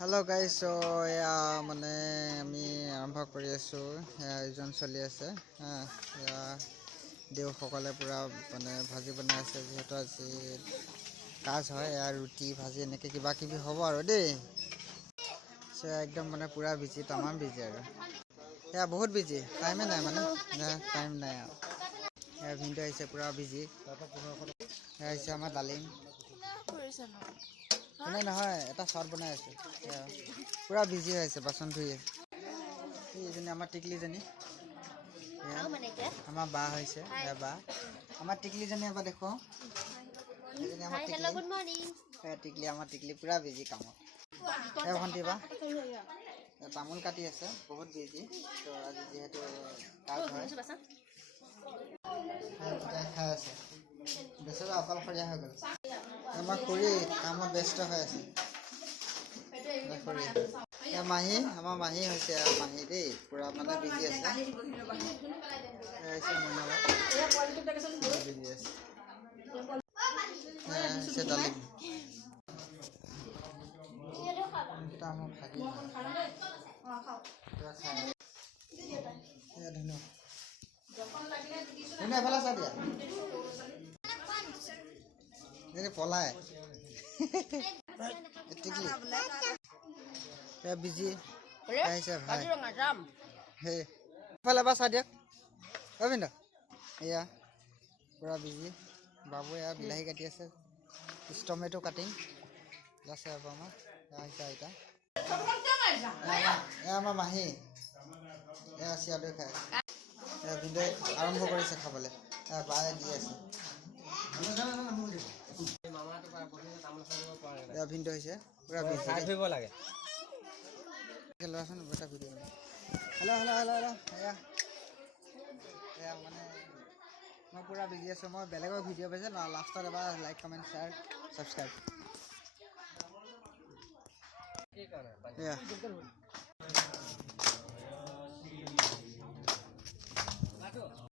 hello guys so या মানে আমি আৰম্ভ কৰি আছো আয়োজন চলি আছে দেউসকলে পুৰা মানে ভাজি বনাই আছে যেহেতু আজি কাজ হয় আৰ ৰুটি ভাজি এনেকে কিবা কিবি হ'ব আৰু দেই সো একদম মানে পুৰা বিজি तमाम বিজি আৰু या बहुत बिजी टाइम নাই মানে টাইম নাই আৰু ভিডিও আহিছে পুৰা বিজি আহিছে আমাৰ ডালিম কোনে নহয় এটা শট বনাই আছে পুৰা বিজি হৈ আছে বাচন ধুই আছে এইজনী আমাৰ টিকলিজনী আমাৰ বা হৈছে বা আমাৰ টিকলিজনী এবাৰ দেখো हेलो गुड मॉर्निंग টিকলি আমাৰ টিকলি পুৰা বিজি কামত ভণ্টি বা তামোল কাটি আছে বহুত বিজি তো আজি যেহেতু কাজ হয় খাই আছে বেচেৰা অকলশৰীয়া হৈ গ'ল আমাৰ খুৰী কামত ব্যস্ত হৈ আছে মাহী আমাৰ মাহী হৈছে মাহী দেই পুৰা মানে বিজি আছে ডালিম এফালে চা দিয়া পলাই বিজি আহিছে ভাই এফালে বা চা দিয়ক অবিন্দ এয়া পুৰা বিজি বাবু এয়া বিলাহী কাটি আছে টমেটো কাটিং আছে আমাৰ আহিছে আইতা আমাৰ মাহী এয়া চিৰা দৈ খাই ভিনদেউ আৰম্ভ কৰিছে খাবলৈ বায়ে দি আছে ভিনদেউ হৈছে পুৰা বিজি লাগে লোৱাচোন এটা video' hello' hello' hello' hello' এয়া মানে মই পুৰা বিজি আছোঁ মই বেলেগৰ ভিডিঅ' পাইছে লাষ্টত এবাৰ লাইক কমেণ্ট শ্বেয়াৰ ছাবস্ক্ৰাইব